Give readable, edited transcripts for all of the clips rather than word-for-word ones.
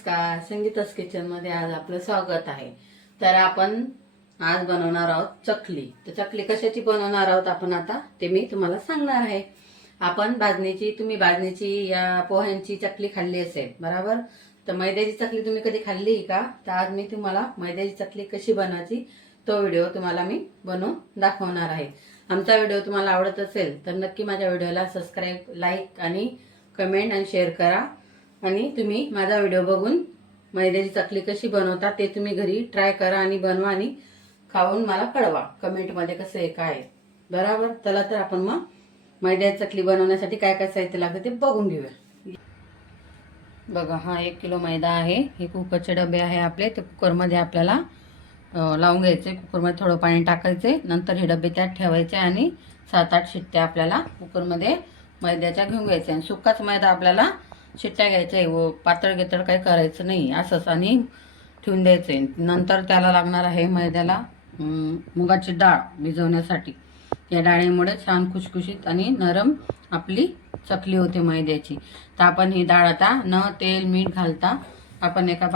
नमस्कार, संगीता's किचन मध्ये आज आपलं स्वागत आहे। तर आपण आज बनवणार आहोत चकली। तर चकली कशाची बनवणार आहोत आपण आता ते मी तुम्हाला सांगणार आहे। आपण तुम्ही भाजणीची या पोह्यांची चकली खाल्ली असेल बरोबर। तर मैद्याची चकली तुम्ही कधी खाल्ली का? तर आज मी तुम्हाला मैद्याची चकली कशी बनवायची तो व्हिडिओ तुम्हाला मी बनवून दाखवणार आहे। आमचा व्हिडिओ तुम्हाला आवडत असेल तर नक्की माझ्या व्हिडिओला सबस्क्राइब, लाईक आणि कमेंट आणि शेअर करा। आणि तुम्ही माझा व्हिडिओ बघून मैद्याची चकली कशी बनवता ते तुम्ही घरी ट्राय करा आणि बनवा आणि खाऊन मला कळवा कमेंट मध्ये कसं आहे काय बरोबर। चला तर आपण मग मैद्याची चकली बनवण्यासाठी काय काय साहित्य लागतं ते बघून घेऊया। बघा, हा 1 किलो मैदा आहे। हे कुकरचे डबे आहे आपले। ते कुकरमध्ये आपल्याला लावून घ्यायचे। कुकरमध्ये थोडं पाणी टाकायचे, नंतर हे डबे त्यात ठेवायचे आणि 7-8 शिट्ट्या आपल्याला कुकरमध्ये मैद्याच्या घेऊन घ्यायच्या। आणि सुकाच मैदा आपल्याला शिट्ट्या घ्यायच्या व पातळ गेतळ काही करायचं नाही, असंच आणि ठेवून द्यायचे। नंतर त्याला लागणार आहे मैद्याला मुगाची डाळ भिजवण्यासाठी। या डाळीमुळे छान खुशखुशीत आणि नरम आपली चकली होते मैद्याची। तर आपण ही डाळ आता न तेल मीठ घालता आपण एका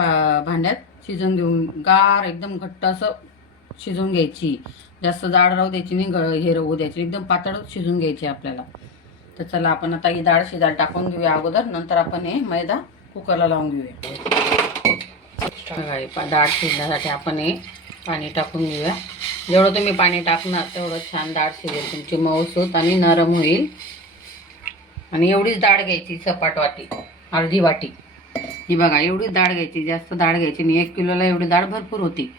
भांड्यात शिजवून घेऊन गार एकदम घट्ट असं शिजवून घ्यायची। जास्त जाड राहू द्यायची नाही, हे राहू द्यायची, एकदम पातळ शिजवून घ्यायची आपल्याला। तर चला आपण आता ही डाळ शिजायला टाकून घेऊया अगोदर, नंतर आपण हे मैदा कुकरला लावून घेऊया। डाळ शिजण्यासाठी आपण हे पाणी टाकून घेऊया। जेवढं तुम्ही पाणी टाकणार तेवढं छान डाळ शिजेल तुमची, मऊसूत आणि नरम होईल। आणि एवढीच डाळ घ्यायची, सपाट वाटी, अर्धी वाटी। ही बघा, एवढीच डाळ घ्यायची, जास्त डाळ घ्यायची नाही। 1 किलोला एवढी डाळ भरपूर होती।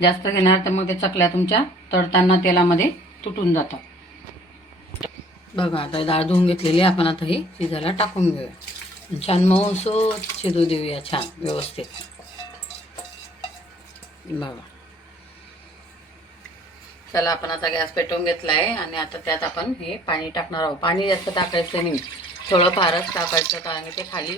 जास्त घेणार तर मग ते चकल्या तुमच्या तळताना तेलामध्ये तुटून जातात। बघा, आता डाळ धुवून घेतलेली आपण आता ही शिजायला टाकून घेऊया। छान मऊसूत शिजू देऊया छान व्यवस्थित। बघा, चला आपण आता गॅस पेटवून घेतला आहे आणि आता त्यात आपण हे पाणी टाकणार आहोत। पाणी जास्त टाकायचं नाही, थोडं फारच टाकायचं, कारण ते खाली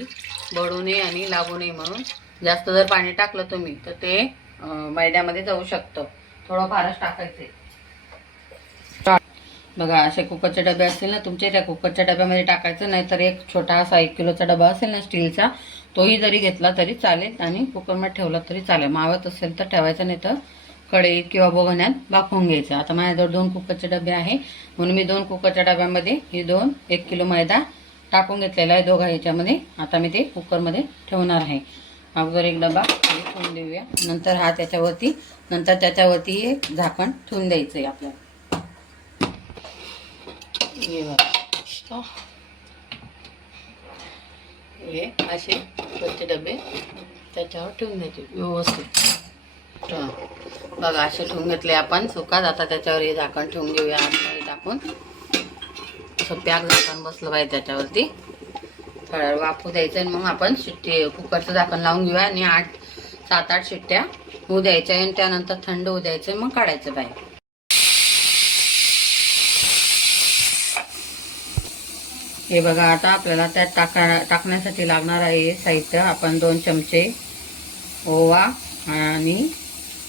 बळू नये आणि लागू नये म्हणून। जास्त जर पाणी टाकलं तुम्ही तर ते मैद्यामध्ये जाऊ शकतं, थोडं फारच टाकायचं। बघा, असे कुकरचे डबे असतील ना तुमच्या, त्या कुकरच्या डब्यामध्ये टाकायचं, नाहीतर एक छोटा असा 1 किलोचा डबा असेल ना स्टीलचा, तोही जरी घेतला तरी चालेल आणि कुकरमध्ये ठेवला तरी चालेल। मावत असेल तर ठेवायचं, नाही तर कढईत किंवा बघण्यात वाफवून घ्यायचं। आता माझ्याजवळ 2 कुकरचे डबे आहे म्हणून मी 2 कुकरच्या डब्यामध्ये हे 1 किलो मैदा टाकून घेतलेला आहे दोघा ह्याच्यामध्ये। आता मी ते कुकरमध्ये ठेवणार आहे। अगोदर एक डबा ठेवून देऊया, नंतर त्याच्यावरती एक झाकण ठेवून द्यायचं आहे आपल्याला। हे असे कुकरचे डबे त्याच्यावर ठेवून द्यायचे व्यवस्थित। बघा, असे ठेवून घेतले आपण सुकाच। आता त्याच्यावर हे झाकण ठेवून घेऊया टाकून, असं पॅक झाकण बसलं पाहिजे त्याच्यावरती। थोड्या वेळ वाफू द्यायचं आणि मग आपण कुकरचं झाकण लावून घेऊया आणि 7-8 शिट्ट्या होऊ द्यायच्या आणि त्यानंतर थंड होऊ द्यायचं, मग काढायचं बाहेर। हे बघा, आता आपल्याला त्यात टाकण्यासाठी लागणार आहे साहित्य। आपण 2 चमचे ओवा आणि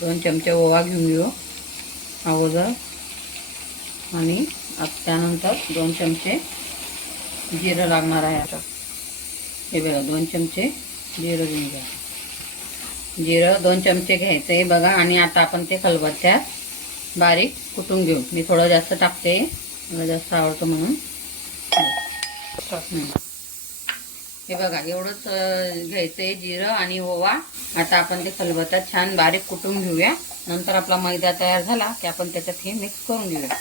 2 चमचे ओवा घेऊन घेऊ अगोदर, आणि त्यानंतर 2 चमचे जिरं लागणार आहे। आता हे बघा, 2 चमचे जिरं घेऊन घ्या। जिरं 2 चमचे घ्यायचं आहे बघा। आणि आता आपण ते खलबत्त्यात बारीक कुटून घेऊ। मी थोडं जास्त टाकते, मला जास्त आवडतं म्हणून। हे बघा, एवढंच घ्यायचंय जिरं आणि ओवा। आता आपण ते खलबत्त्यात छान बारीक कुटून घेऊया। नंतर आपला मैदा तयार झाला की आपण त्याच्यात हे मिक्स करून घेऊया।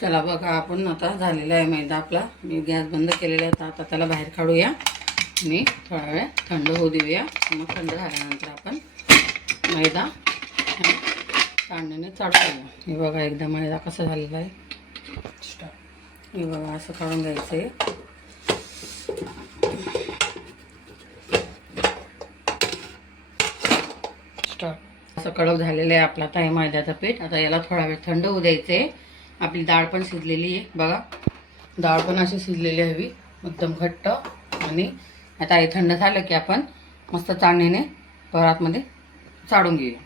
चला बघा, आपण आता झालेला आहे मैदा आपला। मी गॅस बंद केलेला आहे। आता त्याला बाहेर काढूया आणि थोडा वेळ थंड होऊ देऊया। मग थंड झाल्यानंतर आपण मैदा चाळणीने चाळूया। हे बघा, एकदा मैदा कसा झालेला आहे। हे बघा, असं काढून घ्यायचं आहे। असं कडक झालेलं आहे आपला आता हे मैद्याचं पीठ। आता याला थोडा वेळ थंड होऊ द्यायचे। आपली डाळ पण शिजलेली आहे बघा, डाळ पण अशी शिजलेली हवी एकदम घट्ट। आणि आता हे थंड झालं की आपण मस्त चाळणीने परातमध्ये चाळून घेऊया।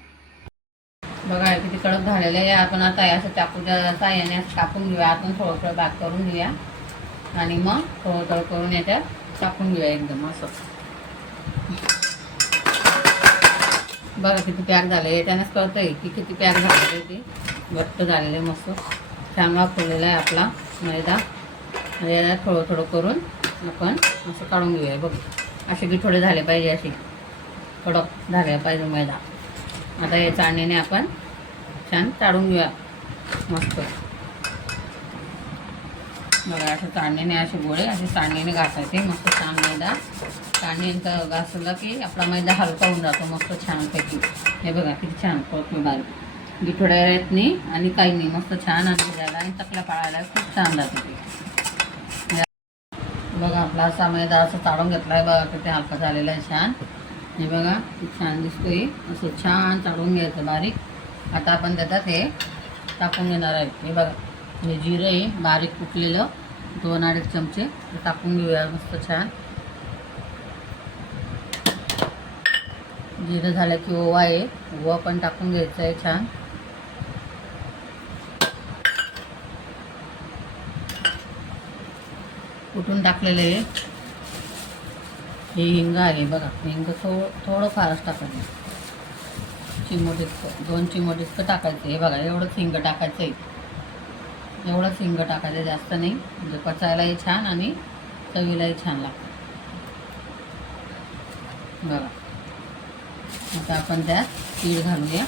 बघा, किती कडक झालेलं आहे। आपण आता असं चाकूच्या साह्याने असं कापून घेऊया। आपण थोडं बाक करून घेऊया आणि मग थोडं करून याच्यात टाकून घेऊया एकदम असं। बघा किती पॅक झाले, याच्यानेच कळतंय की किती पॅक झालेलं आहे. ते घट्ट झालेलं आहे, मस्त छान वापरलेला आहे आपला मैदा. याला थोडं थोडं करून आपण असं काढून घेऊया. बघ असे की थोडे झाले पाहिजे, असे कडक झाले पाहिजे मैदा. आता या चाळणीने आपण छान चाळून घेऊया मस्त. बघा असं चाळणीने असे गोळे असे चाळणीने घासायचे मस्त छान. मैदा चाळणीने घासला की आपला मैदा हलका होऊन जातो मस्त छानपैकी. हे बघा किती छान पळतो बारीक, गिठोड्या येत नाही आणि काही नाही, मस्त छान. आणि भिजायला आणि चकल्या पाळायला खूप छान जाते ते. बघा आपला असा मैदा असं चाळून घेतला आहे. बघा किती हलका झालेला आहे छान. हे बघा खूप छान दिसतोय, असं छान चाळून घ्यायचं बारीक. आता आपण त्याच्यात हे टाकून घेणार आहे. हे बघा हे जिरं आहे बारीक कुटलेलं, 2-2.5 चमचे टाकून घेऊया मस्त छान. जिरं झालं की ओवा आहे, ओवा पण टाकून घ्यायचं आहे छान. कुटून टाकलेलं आहे. हे हिंग आहे बघा, हिंग थोडं फारच टाकायचं, चिमूट इतकं 2 चिमूट इतकं टाकायचं. हे बघा एवढंच हिंग टाकायचं आहे, एवढंच हिंग टाकायचं, जास्त नाही. म्हणजे पचायलाही छान आणि चवीलाही छान लागतं. बघा आता आपण त्यात तीळ घालूया.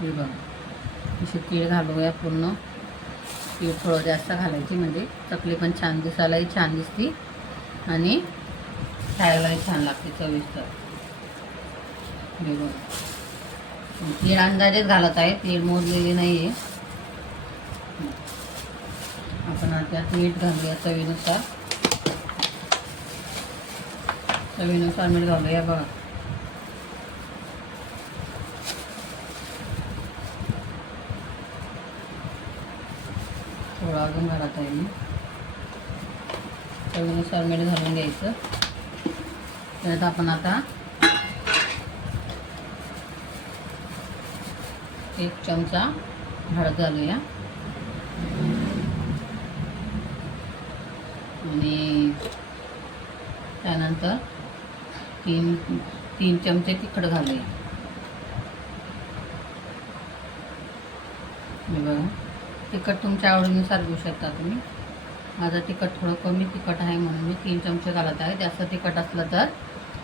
हे बघा अशी तीळ घालूया पूर्ण. तीळ थोडं जास्त घालायची म्हणजे चकली पण छान दिसायलाही छान दिसते आणि खायलाही छान लागते चविष्ट. हे बघा तीळ अंदाजेच घालत आहे, तीळ मोजलेली नाही आहे. आपण आता मीठ घालूया चवीनुसार. चवीनुसार मीठ घालूया. बघा थोडं अजून घालत आहे मी. चवीनुसार मीठ घालून घ्यायचं. त्यात आपण आता 1 चमचा हळद घालूया आणि त्यानंतर 3 चमचे तिखट घालूया. हे बघा तिखट तुमच्या आवडीनुसार घेऊ शकता तुम्ही. माझं तिखट थोडं कमी तिखट आहे म्हणून मी 3 चमचे घालत आहे. जास्त तिखट असलं तर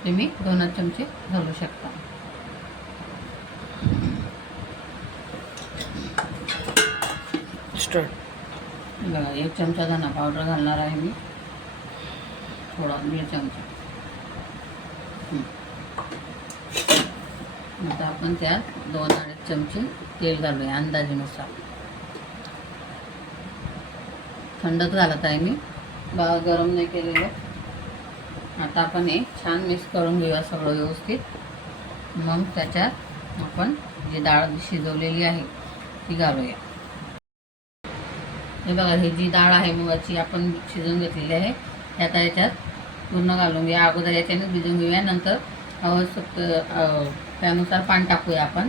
तुम्ही 2 चमचे घालू शकता. बघा 1 चमचा धना पावडर घालणार आहे मी, थोडा 1.5 चमचा. आता आपण त्यात 2-2.5 चमचे तेल घालूया अंदाजेनुसार. थंडच घालत आहे मी, गरम नाही केलेलं. आता आपण हे छान मिक्स करून घेऊया सगळं व्यवस्थित. मग त्याच्यात आपण जी डाळ शिजवलेली आहे ती घालूया. हे बघा ही जी डाळ आहे मुगाची आपण शिजवून घेतलेली आहे आता याच्यात पूर्ण घालून घ्या. अगोदर याच्याने भिजवून घेऊया, नंतर त्यानुसार पाणी टाकूया आपण.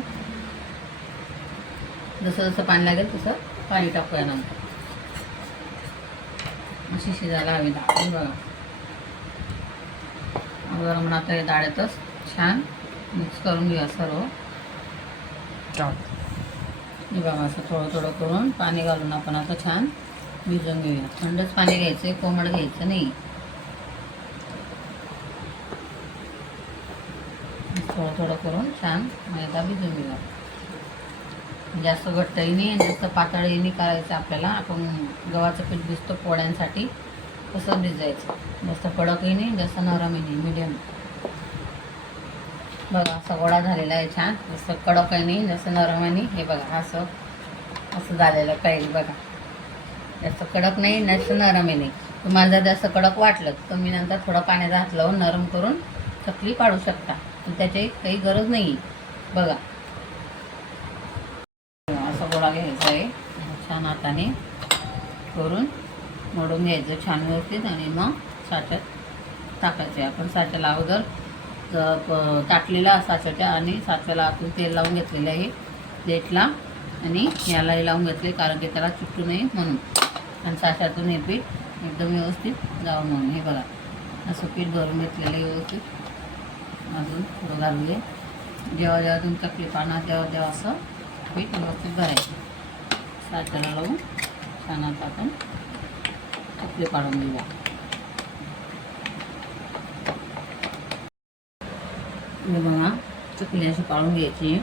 जसं जसं पाणी लागेल तसं पाणी टाकूया. नंतर अशी शिजायला हवी डाळ. बघा अगोदर म्हणून आता हे डाळीतच छान मिक्स करून घेऊया सर्व. हे बघा असं थोडं थोडं करून पाणी घालून आपण आता छान भिजवून घेऊया. थंडच पाणी घ्यायचं, कोमट घ्यायचं नाही. थोडं थोडं करून छान मैदा भिजवून घेऊया. जास्त घट्टही नाही जास्त पातळही नाही करायचं आपल्याला. आपण गव्हाचं पीठ भिजतो पोळ्यांसाठी तसं भिजायचं. जास्त कडकही नाही जास्त नरमही नाही, मीडियम. बघा असा गोळा झालेला आहे छान. जास्त कडकही नाही जास्त नरमही नाही. हे बघा असं असं झालेलं पाहिजे. बघा जास्त कडक नाही जास्त नरमही नाही. तुम्हाला जर जास्त कडक वाटलं तर तुम्ही नंतर थोडं पाण्याचा हात लावून नरम करून चकली पाडू शकता, पण त्याची काही गरज नाही. बघा असा गोळा घ्यायचा आहे, छान हाताने करून मोडून घ्यायचं छान व्यवस्थित आणि मग साच्यात टाकायचे. आपण साच्याला अगोदर ताटलेला साच्याच्या आणि साच्याला आतून तेल लावून घेतलेलं आहे प्लेटला आणि यालाही लावून घेतले कारण की त्याला चिकटू नये म्हणून. आणि साच्यातून हे पीठ एकदम व्यवस्थित जावं म्हणून. हे बघा असं पीठ भरून घेतलेलं आहे व्यवस्थित. अजून थोडं घालूया. जेव्हा जेव्हा तुम्ही चकली पाडणार तेव्हा तेव्हा असं पीठ व्यवस्थित भरायचं. साच्याला लावून छान आता आपण चकली पाडून घेऊया. हे बघा चकली अशी पाडून घ्यायची.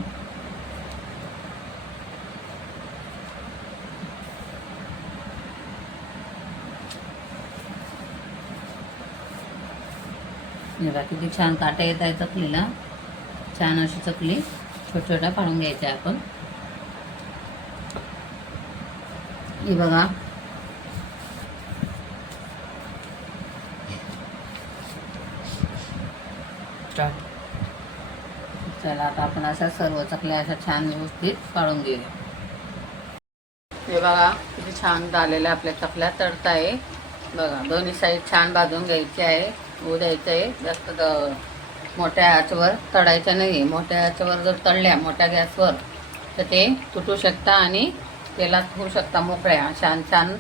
बघा किती छान काटा येत आहे चकलीला. छान अशी चकली छोट्या छोट्या पाडून घ्यायच्या आपण. हे बघा चला आता आपण अशा सर्व चकल्या अशा छान व्यवस्थित पाडून घेऊया. हे बघा किती छान झालेल्या आपल्या चकल्या तळत आहे. बघा दोन्ही साईड छान भाजून घ्यायची आहे. होऊ द्यायचं आहे. जास्त मोठ्या आचेवर तळायचं नाही. मोठ्या आचेवर जर तळल्या मोठ्या गॅसवर तर ते तुटू शकता आणि तेलात होऊ शकता मोकळ्या. छान छान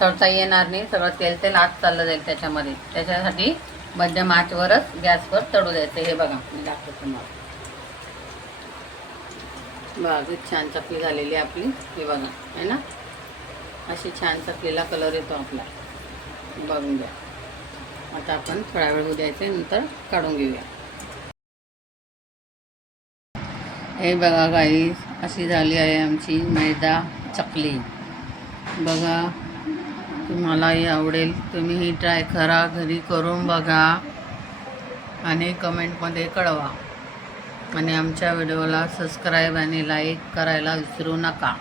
तळता येणार नाही. सगळं तेल आत चाललं जाईल त्याच्यामध्ये. त्याच्यासाठी मध्यम आचेवरच गॅसवर तळू द्यायचं. हे बघा मी दाखवते तुम्हाला. बघा किती छान चकली झालेली आहे आपली. हे बघा आहे ना, अशी छान चकलीला कलर येतो आपला. बघून घ्या. आता आपण थोडा वेळ द्यायचे नंतर काढून घेऊया. हे बघा गाईस अशी झाली आहे आमची मैदा चकली. बघा तुम्हालाही आवडेल. तुम्हीही ट्राय करा, घरी करून बघा आणि कमेंटमध्ये कळवा. आणि आमच्या व्हिडिओला सबस्क्राईब आणि लाईक करायला विसरू नका.